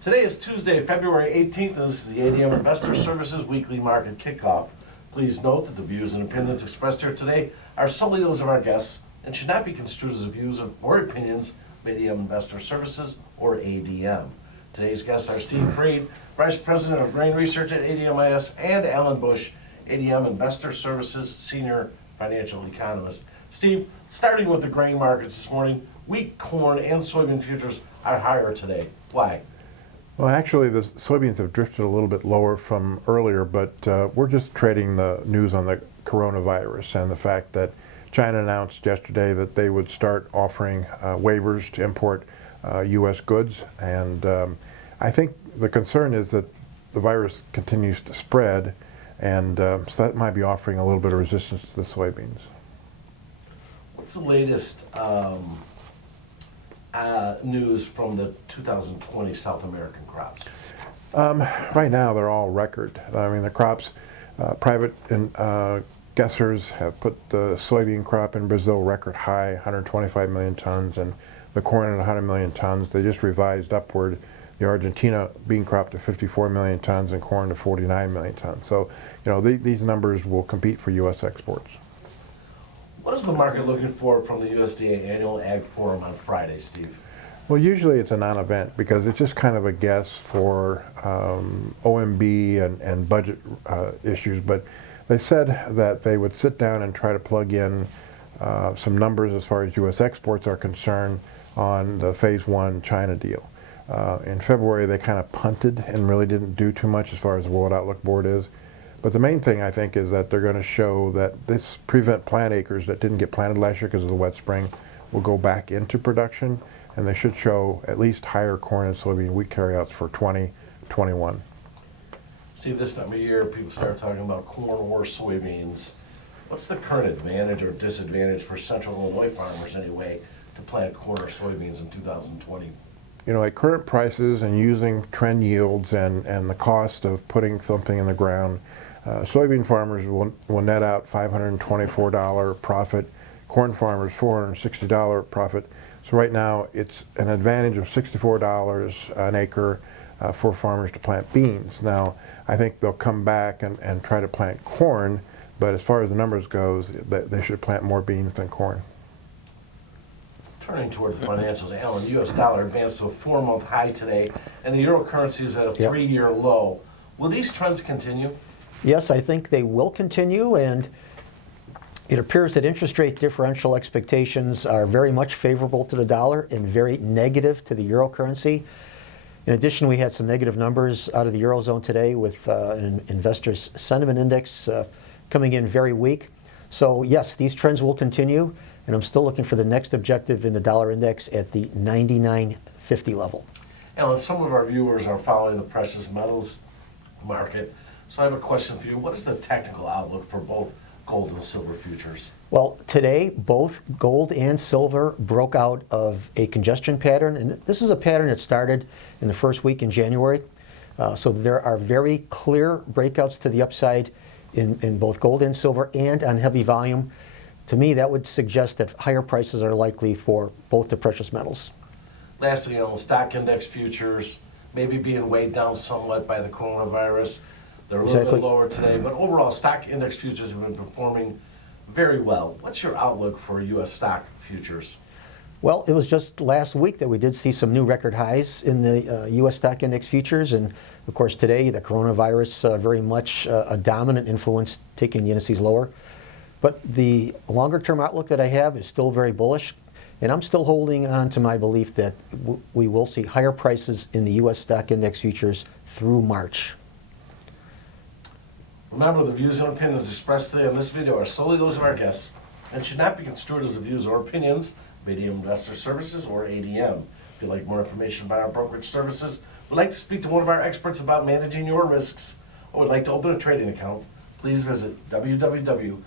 Today is Tuesday, February 18th, and this is the ADM Investor Services Weekly Market Kickoff. Please note that the views and opinions expressed here today are solely those of our guests and should not be construed as the views or opinions of ADM Investor Services or ADM. Today's guests are Steve Freed, Vice President of Grain Research at ADMIS, and Alan Bush, ADM Investor Services Senior Financial Economist. Steve, starting with the grain markets this morning, wheat, corn, and soybean futures are higher today. Why? Well, actually, the soybeans have drifted a little bit lower from earlier, but we're just trading the news on the coronavirus and the fact that China announced yesterday that they would start offering waivers to import U.S. goods. And I think the concern is that the virus continues to spread, and so that might be offering a little bit of resistance to the soybeans. What's the latest news from the 2020 South American crops? Right now, they're all record. I mean, the crops, private guessers have put the soybean crop in Brazil record high, 125 million tons, and the corn at 100 million tons. They just revised upward the Argentina bean crop to 54 million tons and corn to 49 million tons. So, you know, these numbers will compete for U.S. exports. What is the market looking for from the USDA Annual Ag Forum on Friday, Steve? Well, usually it's a non-event because it's just kind of a guess for OMB and budget issues. But they said that they would sit down and try to plug in some numbers as far as U.S. exports are concerned on the Phase 1 China deal. In February, they kind of punted and really didn't do too much as far as the World Outlook Board is. But the main thing, I think, is that they're going to show that this prevent plant acres that didn't get planted last year because of the wet spring will go back into production, and they should show at least higher corn and soybean wheat carryouts for 2021. Steve, this time of year, people start talking about corn or soybeans. What's the current advantage or disadvantage for Central Illinois farmers, anyway, to plant corn or soybeans in 2020? You know, at current prices and using trend yields and the cost of putting something in the ground, soybean farmers will net out $524 profit, corn farmers $460 profit. So right now it's an advantage of $64 an acre for farmers to plant beans. Now I think they'll come back and try to plant corn, but as far as the numbers goes, they should plant more beans than corn. Turning toward the financials, Alan, the U.S. dollar advanced to a 4-month high today, and the euro currency is at a 3-year low. Will these trends continue? Yes, I think they will continue, and it appears that interest rate differential expectations are very much favorable to the dollar and very negative to the euro currency. In addition, we had some negative numbers out of the Eurozone today with an investor's sentiment index coming in very weak. So yes, these trends will continue, and I'm still looking for the next objective in the dollar index at the 99.50 level. Alan, some of our viewers are following the precious metals market. So I have a question for you. What is the technical outlook for both gold and silver futures? Well, today, both gold and silver broke out of a congestion pattern. And this is a pattern that started in the first week in January. So there are very clear breakouts to the upside in both gold and silver and on heavy volume. To me, that would suggest that higher prices are likely for both the precious metals. Lastly, stock index futures maybe being weighed down somewhat by the coronavirus. They're a little bit lower today, but overall stock index futures have been performing very well. What's your outlook for U.S. stock futures? Well, it was just last week that we did see some new record highs in the U.S. stock index futures, and of course today the coronavirus very much a dominant influence taking the indices lower. But the longer-term outlook that I have is still very bullish, and I'm still holding on to my belief that we will see higher prices in the U.S. stock index futures through March. Remember, the views and opinions expressed today on this video are solely those of our guests and should not be construed as the views or opinions of ADM Investor Services or ADM. If you'd like more information about our brokerage services, would like to speak to one of our experts about managing your risks, or would like to open a trading account, please visit www.admis.com.